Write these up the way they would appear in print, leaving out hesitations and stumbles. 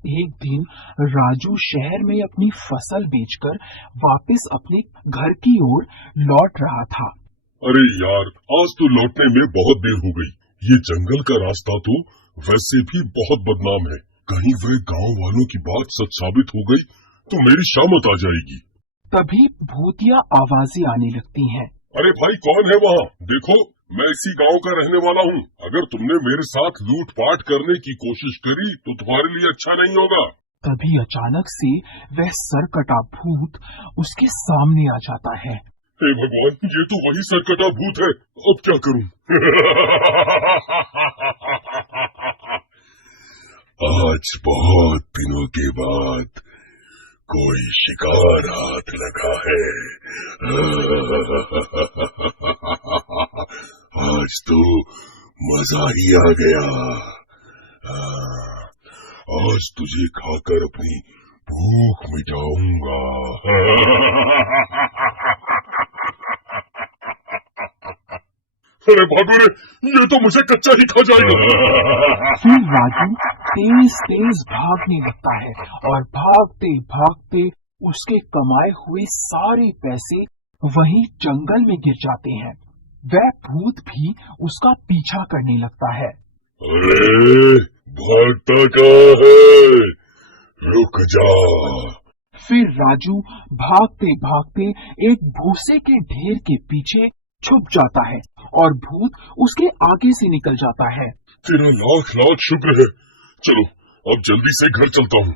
एक दिन राजू शहर में अपनी फसल बेचकर वापस अपने घर की ओर लौट रहा था। अरे यार, आज तो लौटने में बहुत देर हो गई। ये जंगल का रास्ता तो वैसे भी बहुत बदनाम है। कहीं वह गांव वालों की बात सच साबित हो गई तो मेरी शामत आ जाएगी। तभी भूतिया आवाजें आने लगती हैं। अरे भाई, कौन है वहाँ? देखो, मैं इसी गांव का रहने वाला हूँ। अगर तुमने मेरे साथ लूटपाट करने की कोशिश करी तो तुम्हारे लिए अच्छा नहीं होगा। तभी अचानक से वह सरकटा भूत उसके सामने आ जाता है। हे भगवान, ये तो वही सरकटा भूत है। अब क्या करूँ? आज बहुत दिनों के बाद कोई शिकार हाथ लगा है। आज तो मजा ही आ गया। आज तुझे खाकर अपनी भूख मिटाऊंगा। अरे भागो रे, ये तो मुझे कच्चा ही खा जाएगा। फिर राजू तेज तेज भागने लगता है और भागते भागते उसके कमाए हुए सारे पैसे वहीं जंगल में गिर जाते हैं। वह भूत भी उसका पीछा करने लगता है। अरे भागता कहाँ है? रुक जा। फिर राजू भागते भागते एक भूसे के ढेर के पीछे छुप जाता है और भूत उसके आगे से निकल जाता है। तेरा लाख लाख शुक्र है। चलो, अब जल्दी से घर चलता हूँ।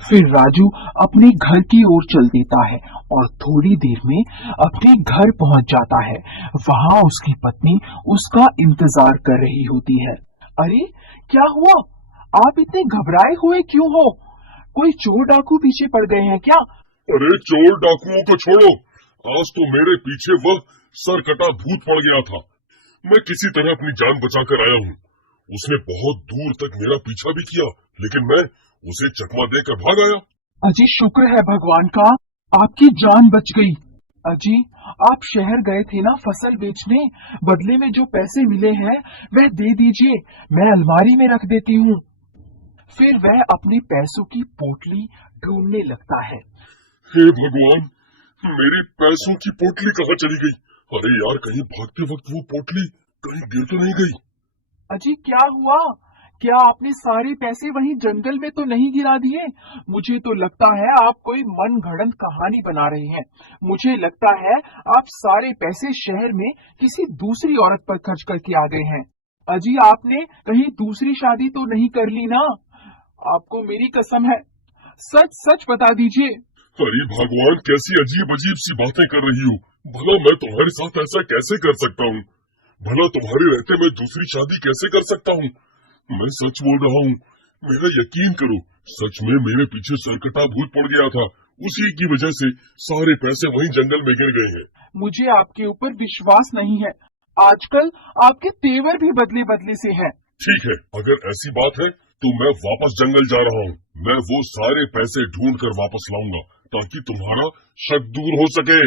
फिर राजू अपने घर की ओर चल देता है और थोड़ी देर में अपने घर पहुंच जाता है। वहां उसकी पत्नी उसका इंतजार कर रही होती है। अरे क्या हुआ? आप इतने घबराए हुए क्यों हो? कोई चोर डाकू पीछे पड़ गए हैं क्या? अरे चोर डाकुओं को छोड़ो, आज तो मेरे पीछे वह सरकटा भूत पड़ गया था। मैं किसी तरह अपनी जान बचाकर आया हूँ। उसने बहुत दूर तक मेरा पीछा भी किया, लेकिन मैं उसे चकमा देकर भाग आया। अजी शुक्र है भगवान का, आपकी जान बच गई। अजी, आप शहर गए थे ना फसल बेचने, बदले में जो पैसे मिले हैं वह दे दीजिए, मैं अलमारी में रख देती हूँ। फिर वह अपने पैसों की पोटली ढूंढने लगता है। हे भगवान, मेरी पैसों की पोटली कहाँ चली गई? अरे यार, कहीं भागते वक्त वो पोटली कहीं गिर तो नहीं गई? अजी क्या हुआ? क्या आपने सारे पैसे वहीं जंगल में तो नहीं गिरा दिए? मुझे तो लगता है आप कोई मनगढ़ंत कहानी बना रहे हैं। मुझे लगता है आप सारे पैसे शहर में किसी दूसरी औरत पर खर्च करके आ गए हैं। अजी, आपने कहीं दूसरी शादी तो नहीं कर ली ना? आपको मेरी कसम है, सच सच बता दीजिए। अरे भगवान, कैसी अजीब अजीब सी बातें कर रही हो। भला मैं तुम्हारे साथ ऐसा कैसे कर सकता हूँ? भला तुम्हारे रहते मैं दूसरी शादी कैसे कर सकता हूँ? मैं सच बोल रहा हूँ। मेरा यकीन करो, सच में मेरे पीछे सरकटा भूत पड़ गया था। उसी की वजह से सारे पैसे वहीं जंगल में गिर गए हैं। मुझे आपके ऊपर विश्वास नहीं है। आजकल आपके तेवर भी बदले बदले से हैं। ठीक है, अगर ऐसी बात है तो मैं वापस जंगल जा रहा हूँ। मैं वो सारे पैसे ढूंढ कर वापस लाऊंगा ताकि तुम्हारा शक दूर हो सके।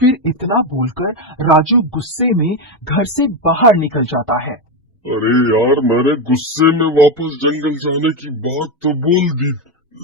फिर इतना बोलकर राजू गुस्से में घर से बाहर निकल जाता है। अरे यार, मैंने गुस्से में वापस जंगल जाने की बात तो बोल दी,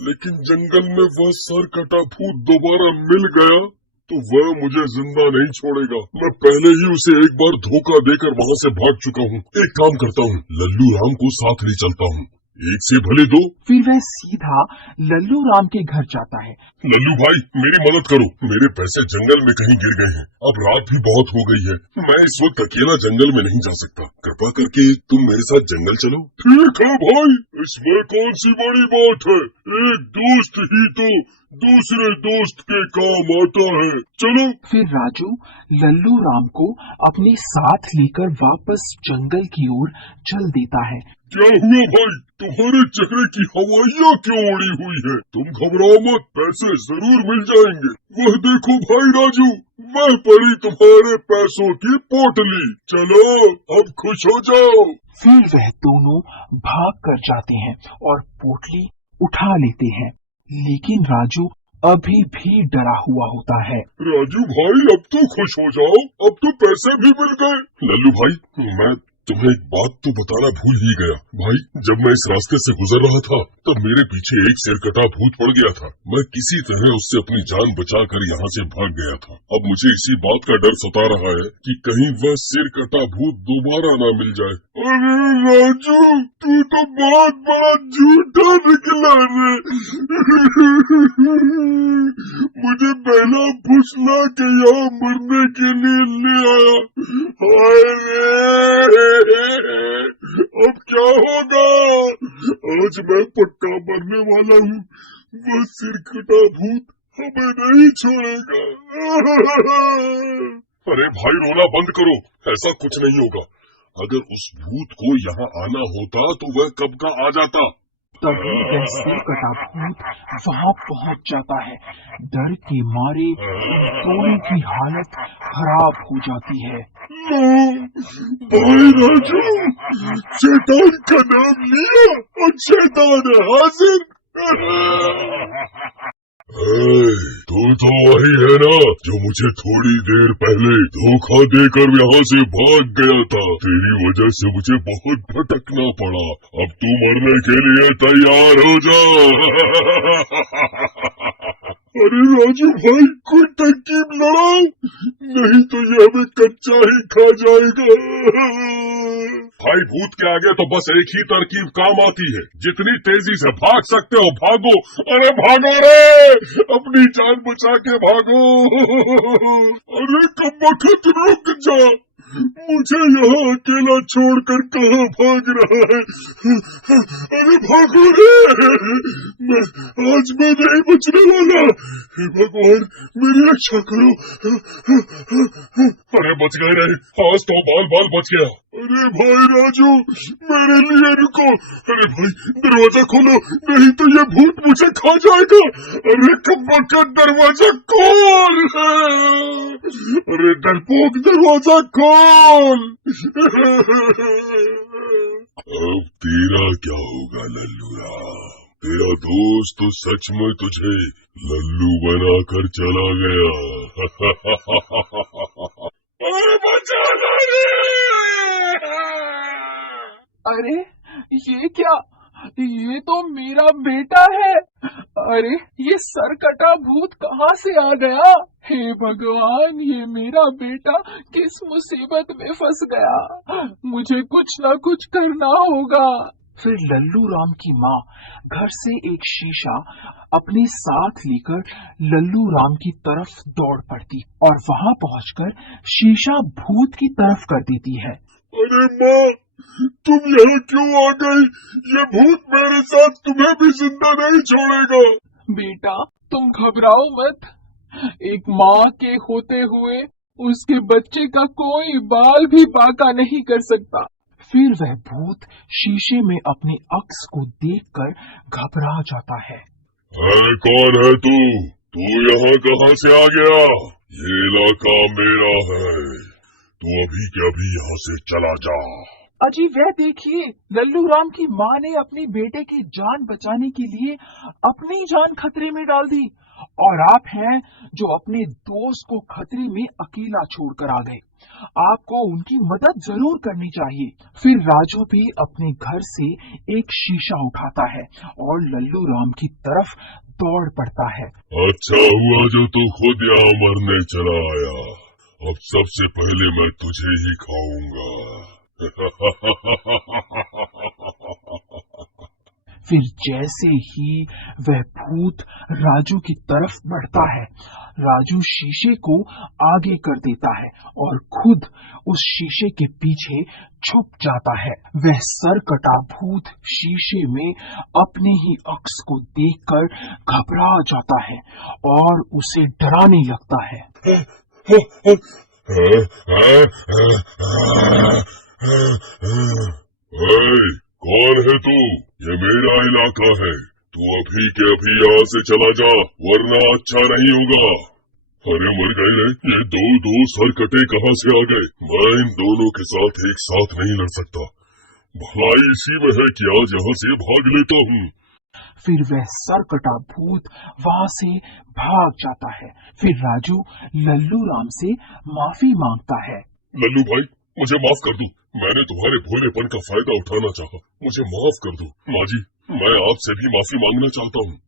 लेकिन जंगल में वह सरकटा भूत दोबारा मिल गया तो वह मुझे जिंदा नहीं छोड़ेगा। मैं पहले ही उसे एक बार धोखा देकर वहाँ से भाग चुका हूँ। एक काम करता हूँ, लल्लू राम को साथ ले चलता हूँ। एक से भले दो। फिर वह सीधा लल्लू राम के घर जाता है। लल्लू भाई, मेरी मदद करो। मेरे पैसे जंगल में कहीं गिर गए हैं। अब रात भी बहुत हो गई है। मैं इस वक्त अकेला जंगल में नहीं जा सकता। कृपा करके तुम मेरे साथ जंगल चलो। ठीक है भाई, इसमें कौन सी बड़ी बात है। एक दोस्त ही तो दूसरे दोस्त के काम आता है। चलो। फिर राजू लल्लू राम को अपने साथ लेकर वापस जंगल की ओर चल देता है। क्या हुआ भाई, तुम्हारे चेहरे की हवाइयाँ क्यों उड़ी हुई है? तुम घबराओ मत, पैसे जरूर मिल जाएंगे। वह देखो भाई राजू, मैं पड़ी तुम्हारे पैसों की पोटली। चलो, अब खुश हो जाओ। फिर वह दोनों भाग कर जाते हैं और पोटली उठा लेते हैं, लेकिन राजू अभी भी डरा हुआ होता है। राजू भाई, अब तो खुश हो जाओ, अब तो पैसे भी मिल गए। लल्लू भाई, मैं तुम्हें एक बात तो बताना भूल ही गया भाई। जब मैं इस रास्ते से गुजर रहा था तब मेरे पीछे एक सिरकटा भूत पड़ गया था। मैं किसी तरह उससे अपनी जान बचाकर यहाँ से भाग गया था। अब मुझे इसी बात का डर सता रहा है कि कहीं वह सिरकटा भूत दोबारा ना मिल जाए। अरे राजू, तू तो बहुत बड़ा झूठा निकला रे। मुझे पहला फुसला के यहाँ मरने के लिए ले आया। हाय रे, अब क्या होगा? आज मैं पक्का मरने वाला हूँ। वह सिरकटा भूत हमें नहीं छोड़ेगा। अरे भाई, रोना बंद करो, ऐसा कुछ नहीं होगा। अगर उस भूत को यहाँ आना होता तो वह कब का आ जाता। तभी वह सिरकटा भूत वहाँ पहुँच जाता है। डर के मारे उन दोनों की हालत खराब हो जाती है। भाई राजू, शैतान का नाम लिया और शैतान हाजिर। तू तो वही है ना जो मुझे थोड़ी देर पहले धोखा देकर यहाँ से भाग गया था। तेरी वजह से मुझे बहुत भटकना पड़ा। अब तू मरने के लिए तैयार हो जा। अरे राजू भाई, कोई तरकीब लगाओ, नहीं तो ये हमें कच्चा ही खा जाएगा। भाई, भूत के आगे तो बस एक ही तरकीब काम आती है। जितनी तेजी से भाग सकते हो भागो। अरे भागो रे, अपनी जान बचा के भागो। अरे कमबख्त, रुक जा, मुझे यहाँ अकेला छोड़कर कहाँ भाग रहा है? अरे भागो रे, आज मैं नहीं बचने वाला। हे भगवान, मेरी रक्षा करो। अरे बच गए रे, आज तो बाल बाल बच गया। अरे भाई राजू, मेरे लिए रुको। अरे भाई, दरवाजा खोलो, नहीं तो ये भूत मुझे खा जाएगा। अरे कमबख्त, दरवाजा खोल। अरे डरपोक, दरवाजा खोल। अब तेरा क्या होगा लल्लू राम? तेरा दोस्त तो सच में तुझे लल्लू बनाकर चला गया। अरे बचाना रे! अरे ये क्या? ये तो मेरा बेटा है। अरे ये सरकटा भूत कहाँ से आ गया? हे भगवान, ये मेरा बेटा किस मुसीबत में फंस गया। मुझे कुछ ना कुछ करना होगा। फिर लल्लू राम की माँ घर से एक शीशा अपने साथ लेकर लल्लू राम की तरफ दौड़ पड़ती और वहाँ पहुंचकर शीशा भूत की तरफ कर देती है। अरे माँ, तुम यहाँ क्यों आ गई? ये भूत मेरे साथ तुम्हें भी जिंदा नहीं छोड़ेगा। बेटा, तुम घबराओ मत। एक माँ के होते हुए उसके बच्चे का कोई बाल भी बांका नहीं कर सकता। फिर वह भूत शीशे में अपने अक्स को देखकर घबरा जाता है। कौन है तू? तू यहाँ कहाँ से आ गया? ये इलाका मेरा है, तू अभी के अभी यहाँ से चला जा। अजी वह देखिए, लल्लू राम की माँ ने अपने बेटे की जान बचाने के लिए अपनी जान खतरे में डाल दी और आप हैं जो अपने दोस्त को खतरे में अकेला छोड़कर आ गए। आपको उनकी मदद जरूर करनी चाहिए। फिर राजू भी अपने घर से एक शीशा उठाता है और लल्लू राम की तरफ दौड़ पड़ता है। अच्छा हुआ जो तू खुद यहाँ मरने चला आया। अब सबसे पहले मैं तुझे ही खाऊंगा। फिर जैसे ही वह भूत राजू की तरफ बढ़ता है, राजू शीशे को आगे कर देता है और खुद उस शीशे के पीछे छुप जाता है। वह सरकटा भूत शीशे में अपने ही अक्स को देखकर घबरा जाता है और उसे डराने लगता है। कौन है तू? ये मेरा इलाका है, तू अभी के अभी यहाँ से चला जा, वरना अच्छा नहीं होगा। अरे मर गए रे, ये दो सरकटे कहाँ से आ गए? मैं इन दोनों के साथ एक साथ नहीं लड़ सकता। भलाई इसी में है कि आज यहाँ से भाग लेता हूँ। फिर वह सरकटा भूत वहाँ से भाग जाता है। फिर राजू लल्लू राम से माफी मांगता है। लल्लू भाई, मुझे माफ कर दो। मैंने तुम्हारे भोलेपन का फायदा उठाना चाहा। मुझे माफ कर दो। माँ जी, मैं आपसे भी माफी मांगना चाहता हूँ।